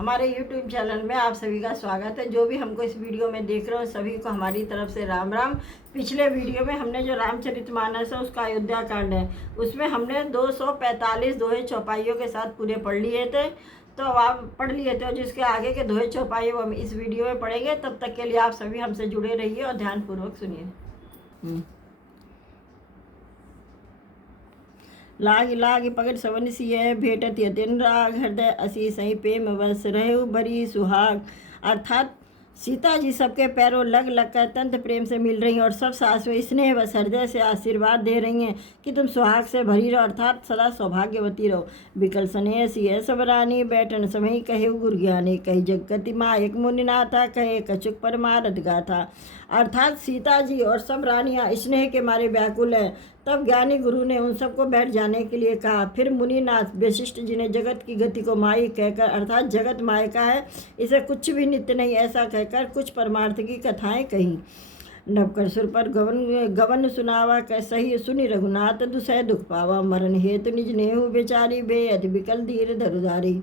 हमारे YouTube channel में आप सभी का स्वागत है। जो भी हमको इस वीडियो में देख रहे हो सभी को हमारी तरफ से राम राम। पिछले वीडियो में हमने जो रामचरितमानस है उसका अयोध्या कांड है, उसमें हमने 245 दोहे चौपाइयों के साथ पूरे पढ़ लिए थे। तो अब आप पढ़ लिए थे और जिसके आगे के दोहे चौपाई वो हम इस वीडियो में पढ़ेंगे। तब तक के लिए आप सभी हमसे जुड़े रहिए और ध्यानपूर्वक सुनिए। लाग लाग पकड़ सवन सिय भेटत यतिन राग हृदय असी सही प्रेम वश रहु बरी सुहाग। अर्थात सीता जी सबके पैरों लग लग कर अत्यंत प्रेम से मिल रही हैं और सब सासुएं स्नेह व हृदय से आशीर्वाद दे रही हैं कि तुम सुहाग से भरी रहो, अर्थात सदा सौभाग्यवती रहो। विकल स्नेह सिय सब रानी बैठन समय कहे गुरु ज्ञानी कही जगति मायक मुनिनाथा कहे कछुक परमारथ गाथा। अर्थात सीता जी और सब रानियां स्नेह के मारे व्याकुल हैं। तब ज्ञानी गुरु ने उन सबको बैठ जाने के लिए कहा। फिर मुनिनाथ वशिष्ठ जी ने जगत की गति को माई कहकर, अर्थात जगत मायका है, इसे कुछ भी नित्य नहीं ऐसा कहकर कुछ परमार्थ की कथाएं कहीं। नवकर सुर पर गवन सुनावा कै सही सुनि रघुनाथ दुसह दुख पावा मरण हेतु निज नेहु बेचारी बे अति विकल धीर धरुधारी।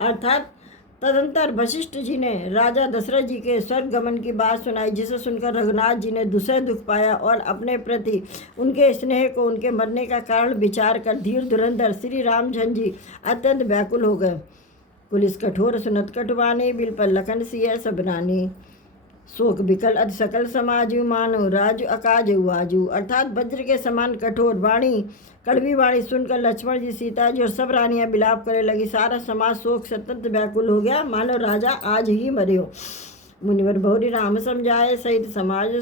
अर्थात तदंतर वशिष्ठ जी ने राजा दशरथ जी के स्वर्ग गमन की बात सुनाई, जिसे सुनकर रघुनाथ जी ने दुसह दुख पाया और अपने प्रति उनके स्नेह को उनके मरने का कारण विचार कर धीर धुरंधर श्री रामचंद्र जी अत्यंत व्याकुल हो गए। पुलिस कठोर सुनत कटवानी बिल पर लखन सिय सबनानी शोक विकल अति सकल समाजु मानो राजु अकाजु आजू। अर्थात वज्र के समान कठोर वाणी कड़वी वाणी सुनकर लक्ष्मण जी, सीता जी और सब रानियां विलाप करने लगी। सारा समाज शोक से अत्यंत व्याकुल हो गया, मानो राजा आज ही मरे हो। मुनिवर बहुरी राम समझाए सहित समाज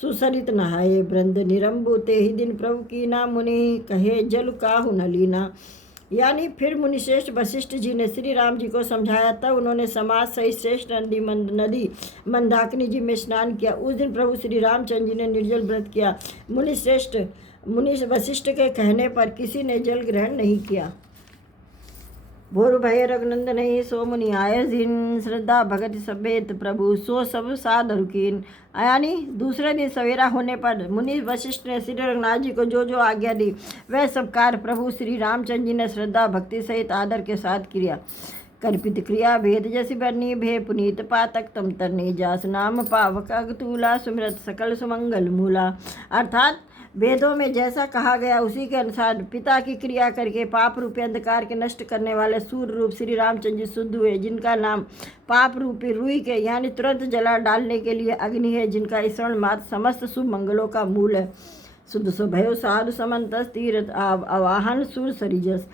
सुसरित नहाए वृंद निरंबु ते ही दिन प्रभु की ना मुनि कहे जल काहु न लीना। यानी फिर मुनिश्रेष्ठ वशिष्ठ जी ने श्री राम जी को समझाया। तब उन्होंने समाज सहित श्रेष्ठ नदी मंदाकिनी जी में स्नान किया। उस दिन प्रभु श्री रामचंद्र जी ने निर्जल व्रत किया। मुनि वशिष्ठ के कहने पर किसी ने जल ग्रहण नहीं किया। भोर भय रघुनंदन नहीं सो मुनि आय जिन श्रद्धा भगत सभेत प्रभु सो सब साधु कीन। यानी दूसरे दिन सवेरा होने पर मुनि वशिष्ठ ने श्री रघुनाथ जी को जो जो आज्ञा दी वह सब कार्य प्रभु श्री रामचंद्र जी ने श्रद्धा भक्ति सहित आदर के साथ किया। कल्पित क्रिया भेद जैसी बरनी भे पुनीत पातक तम तरनी जास नाम पावक अगतूला सुमृत सकल सुमंगल मूला। अर्थात वेदों में जैसा कहा गया उसी के अनुसार पिता की क्रिया करके पाप रूपी अंधकार के नष्ट करने वाले सूर्य रूप श्री रामचंद्र जी शुद्ध हुए, जिनका नाम पाप रूपी रुई के यानी तुरंत जला डालने के लिए अग्नि है, जिनका स्मरण मात्र समस्त शुभ मंगलों का मूल है। शुद्ध सुभयो साधु समंतस तीर्थ अवाहन सुर सरिजस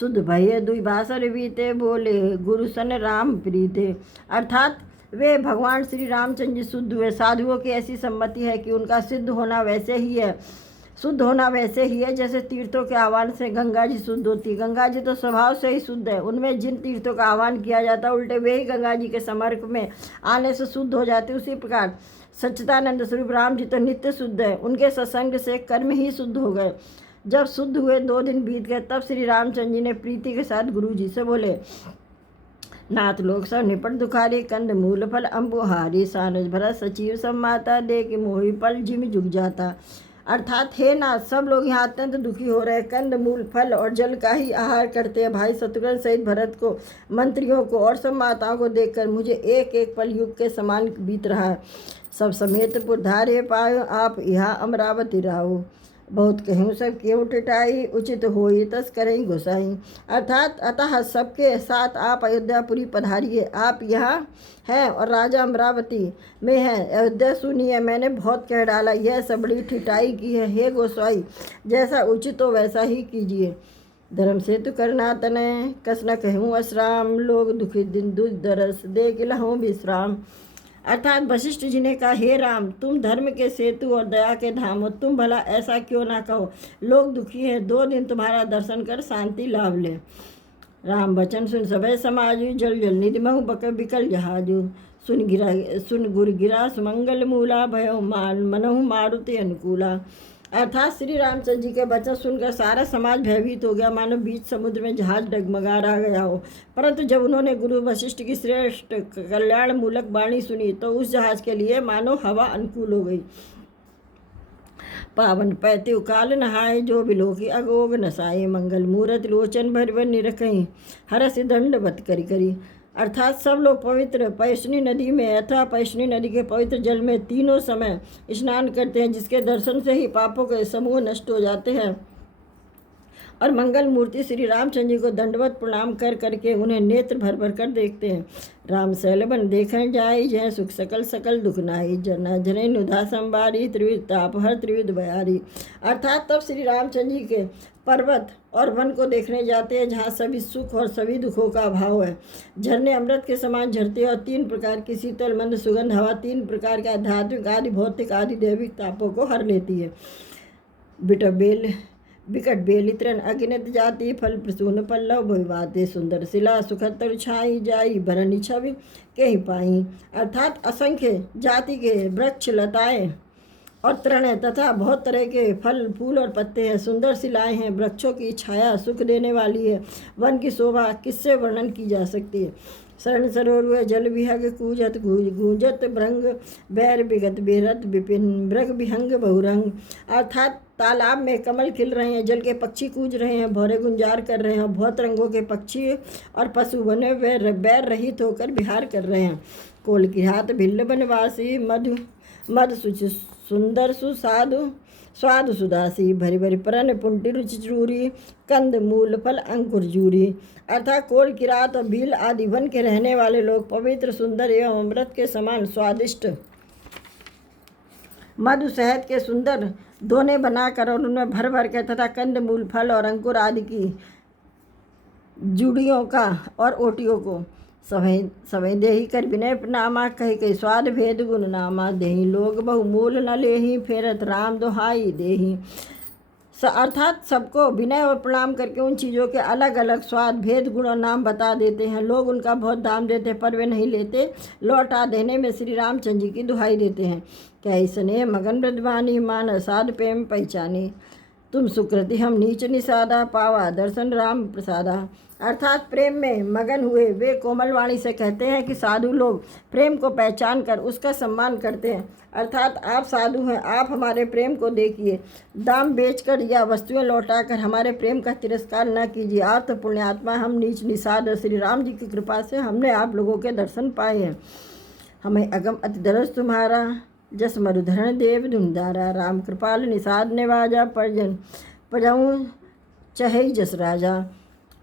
शुद्ध भय दुई भाषर बीते बोले गुरु सन राम प्रीते। अर्थात वे भगवान श्री रामचंद्र जी शुद्ध हुए। साधुओं की ऐसी सम्मति है कि उनका शुद्ध होना वैसे ही है जैसे तीर्थों के आह्वान से गंगा जी शुद्ध होती है। गंगा जी तो स्वभाव से ही शुद्ध है, उनमें जिन तीर्थों का आह्वान किया जाता है उल्टे वे ही गंगा जी के समर्प में आने से शुद्ध हो जाते। उसी प्रकार सच्चिदानंद स्वरूप राम जी तो नित्य शुद्ध है, उनके सत्संग से कर्म ही शुद्ध हो गए। जब शुद्ध हुए 2 दिन बीत गए तब श्री रामचंद्र जी ने प्रीति के साथ गुरु जी से बोले, नाथ लोक सब निपट दुखारी कंद मूल फल अम्बुहारी सानस भरत सचिव सब माता दे के मोही पल जिम जुग जाता। अर्थात हे नाथ, सब लोग यहाँ अत्यंत दुखी हो रहे, कंद मूल फल और जल का ही आहार करते हैं। भाई शत्रुघ्न सहित भरत को, मंत्रियों को और सब माताओं को देखकर मुझे एक एक पल युग के समान बीत रहा है। सब समेत पुरधारे पायो आप यहाँ अमरावती रहो, बहुत कहूँ सब क्यों टिटाई उचित होई तस करें गोसाई। अर्थात अतः सबके साथ आप अयोध्यापुरी पधारिए। आप यहाँ हैं और राजा अमरावती में हैं। अयोध्या सुनिए, मैंने बहुत कह डाला, यह सब बड़ी ठिठाई की है। हे गोसाई, जैसा उचित हो वैसा ही कीजिए। धर्म सेतु करना तनय कस न कहूँ असराम, लोग दुखी दिन दुख दरस दे गिलहूँ विश्राम। अर्थात वशिष्ठ जी ने कहा, हे राम, तुम धर्म के सेतु और दया के धाम हो, तुम भला ऐसा क्यों ना कहो। लोग दुखी हैं, 2 दिन तुम्हारा दर्शन कर शांति लाभ ले। राम वचन सुन सभय समाजु, जल जल निधि महु बक बिकल जहाजु। सुन गुर गिरा सुमंगल मूला, भयो मनहु मारुति अनुकूला। अर्थात श्री रामचंद्र जी के वचन सुनकर सारा समाज भयभीत हो गया, मानो बीच समुद्र में जहाज डगमगा रह गया हो। परंतु जब उन्होंने गुरु वशिष्ठ की श्रेष्ठ कल्याण मूलक वाणी सुनी तो उस जहाज के लिए मानो हवा अनुकूल हो गई। पावन पैत्यु काल नहाय जो बिलोकी अगोग नसाए, मंगल मूरत लोचन भर निरखई हरस दंडवत करी करी। अर्थात सब लोग पवित्र पैशनी नदी में अथवा पैशनी नदी के पवित्र जल में तीनों समय स्नान करते हैं, जिसके दर्शन से ही पापों के समूह नष्ट हो जाते हैं। और मंगल मूर्ति श्री रामचंद्र जी को दंडवत प्रणाम कर करके उन्हें नेत्र भर भर कर देखते हैं। राम सैलबन देखन जाई, जय सुख सकल सकल दुख नाई, जना जने नुधा संबारी, त्रिविध ताप हर त्रिविध बयारी। अर्थात तब श्री रामचंद्र जी के पर्वत और वन को देखने जाते हैं, जहाँ सभी सुख और सभी दुखों का अभाव है। झरने अमृत के समान झरते हैं और 3 प्रकार की शीतल मंद सुगंध हवा 3 प्रकार के आध्यात्मिक आदि भौतिक आदि दैविक तापों को हर लेती है। बिकट बेलित्रन अगिनत जाति, फल प्रसून पल्लव भविवाते, सुंदर शिला सुखतर छाई जाई, भरनी छवि के ही पाई। अर्थात असंख्य जाति के वृक्ष लताएं और तृण तथा बहुत तरह के फल फूल और पत्ते हैं। सुंदर शिलाएं हैं, वृक्षों की छाया सुख देने वाली है। वन की शोभा किससे वर्णन की जा सकती है। शरण सरोवर जल विहग कूजत गूंजत भृंग, बैर विगत बेरत विपिन, मृग विहंग बहुरंग। अर्थात तालाब में कमल खिल रहे हैं, जल के पक्षी कूज रहे हैं, भौरे गुंजार कर रहे हैं, बहुत रंगों के पक्षी और पशु बने हुए बैर रहित होकर विहार कर रहे हैं। कोल की हाथ भिल्ल बनवासी, मद सुंदर सुसाधु स्वाद सुदासी, भरी भरी परन पुंटी रुचि चूरी, कंद मूल फल अंकुर जूरी। अर्थात कोल किरात और भील आदि वन के रहने वाले लोग पवित्र सुंदर एवं अमृत के समान स्वादिष्ट मधु शहद के सुंदर दोने बनाकर और उनमें भर भर के तथा कंद मूल फल और अंकुर आदि की जुड़ियों का और ओटियों को सवै देही कर विनय प्रणामा, कही कही स्वाद भेद गुण नामा, देही लोग बहुमूल न लेही, फेरत राम दोहाई देही। अर्थात सबको विनय और प्रणाम करके उन चीज़ों के अलग अलग स्वाद भेद गुण और नाम बता देते हैं। लोग उनका बहुत दाम देते पर वे नहीं लेते, लौटा देने में श्री रामचंद्र जी की दुहाई देते हैं। क्या स्नेह मगन ब्रजवानी, मान साध प्रेम पहचानी, तुम सुकृति हम नीच निषादा, पावा दर्शन राम प्रसादा। अर्थात प्रेम में मगन हुए वे कोमल वाणी से कहते हैं कि साधु लोग प्रेम को पहचान कर उसका सम्मान करते हैं। अर्थात आप साधु हैं, आप हमारे प्रेम को देखिए, दाम बेचकर या वस्तुएं लौटाकर हमारे प्रेम का तिरस्कार न कीजिए। आप तो पुण्यात्मा, हम नीच निषाद, श्री राम जी की कृपा से हमने आप लोगों के दर्शन पाए हैं। हमें अगम अति दरस तुम्हारा, जस मरुधरण देव धुंधारा, राम कृपाल निषाद निवाजा, परजऊँ चहे जस राजा।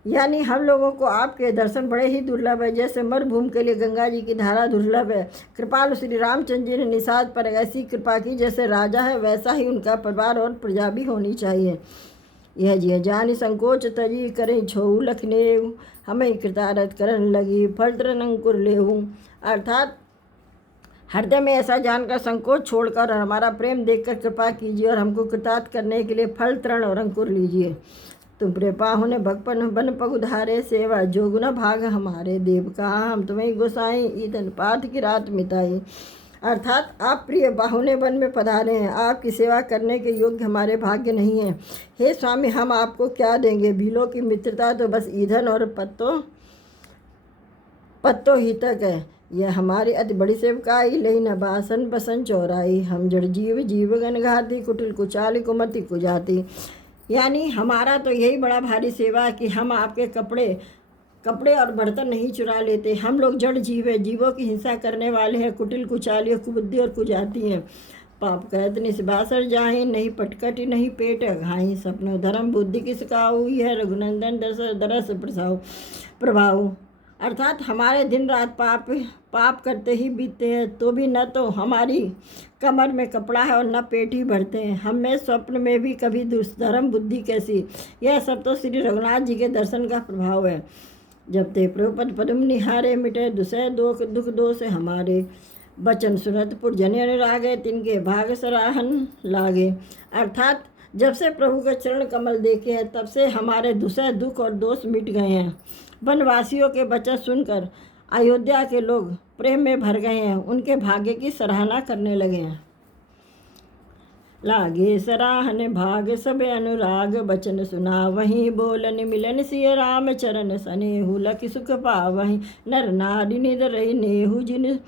यानी हम लोगों को आपके दर्शन बड़े ही दुर्लभ है, जैसे मरुभूमि के लिए गंगा जी की धारा दुर्लभ है। कृपालु श्री रामचंद्र जी ने निषाद पर ऐसी कृपा की जैसे राजा है वैसा ही उनका परिवार और प्रजा भी होनी चाहिए। यह जी जानी संकोच तजी करें छो लखनेऊ, हमें कृतारथ करन लगी फल तृण अंकुर लेहूँ। अर्थात हृदय में ऐसा जानकर संकोच छोड़कर और हमारा प्रेम देखकर कृपा कीजिए और हमको कृतार्थ करने के लिए फल तृण और अंकुर लीजिए। तुम प्रेपाहु ने भगपन बन पगुधारे, सेवा जोगुना भाग हमारे देव का, हम तुम्हें गोसाई ईदन पाठ की रात मिताई। अर्थात आप प्रिय बाहुने वन में पधारे हैं, आपकी सेवा करने के योग्य हमारे भाग्य नहीं है। हे स्वामी, हम आपको क्या देंगे। भीलों की मित्रता तो बस ईंधन और पत्तों ही तक है। यह हमारी अति बड़ी सेवकाई, लई न बासन बसन चौराई, हम जड़ जीव गण घाती, कुटिल कुचाली कुमति कुजाती। यानी हमारा तो यही बड़ा भारी सेवा है कि हम आपके कपड़े और बर्तन नहीं चुरा लेते। हम लोग जड़ जीव है, जीवों की हिंसा करने वाले हैं, कुटिल कुचाली कुबुद्धि और कुजाती हैं। पाप कहत निस्बासर जाहि, नहीं पटकटी नहीं पेट घाई, सपनो धर्म बुद्धि की सिकाऊ, यह रघुनंदन दरस प्रभाव। अर्थात हमारे दिन रात पाप करते ही बीतते हैं, तो भी न तो हमारी कमर में कपड़ा है और न पेट ही भरते हैं। हम में स्वप्न में भी कभी दुष्धर्म बुद्धि कैसी। यह सब तो श्री रघुनाथ जी के दर्शन का प्रभाव है। जब ते प्रभुपद पदम निहारे, मिटे दुसह दुख दोष हमारे, बचन सुनत पुरजन अनुरागे, तिनके भाग सराहन लागे। अर्थात जब से प्रभु के चरण कमल देखे हैं तब से हमारे दुसह दुख और दोष मिट गए हैं। वनवासियों के वचन सुनकर अयोध्या के लोग प्रेम में भर गए हैं, उनके भाग्य की सराहना करने लगे हैं। लागे सराहन भाग सब अनुराग, बचन सुना वहीं बोलन मिलन सिय राम चरण सनेहु, लखि सुख पावहीं नर नारी निद रही नेहु, जिन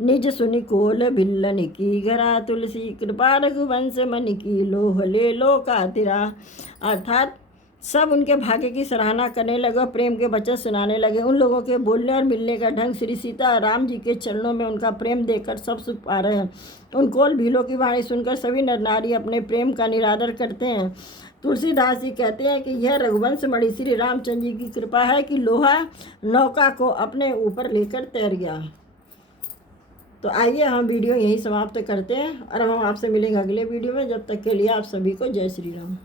निज सुनि कोल भिल्लन की घरा, तुलसी कृपा रघुवंश मन की लोह ले लो का तिरा। अर्थात सब उनके भाग्य की सराहना करने लगे और प्रेम के वचन सुनाने लगे। उन लोगों के बोलने और मिलने का ढंग श्री सीता राम जी के चरणों में उनका प्रेम देखकर सब सुख पा रहे हैं। उन कोल भीलों की वाणी सुनकर सभी नर नारी अपने प्रेम का निरादर करते हैं। तुलसीदास जी कहते हैं कि यह रघुवंश मणि श्री रामचंद्र जी की कृपा है कि लोहा नौका को अपने ऊपर लेकर तैर गया। तो आइए हम वीडियो यहीं समाप्त करते हैं और हम आपसे मिलेंगे अगले वीडियो में। जब तक के लिए आप सभी को जय श्री राम।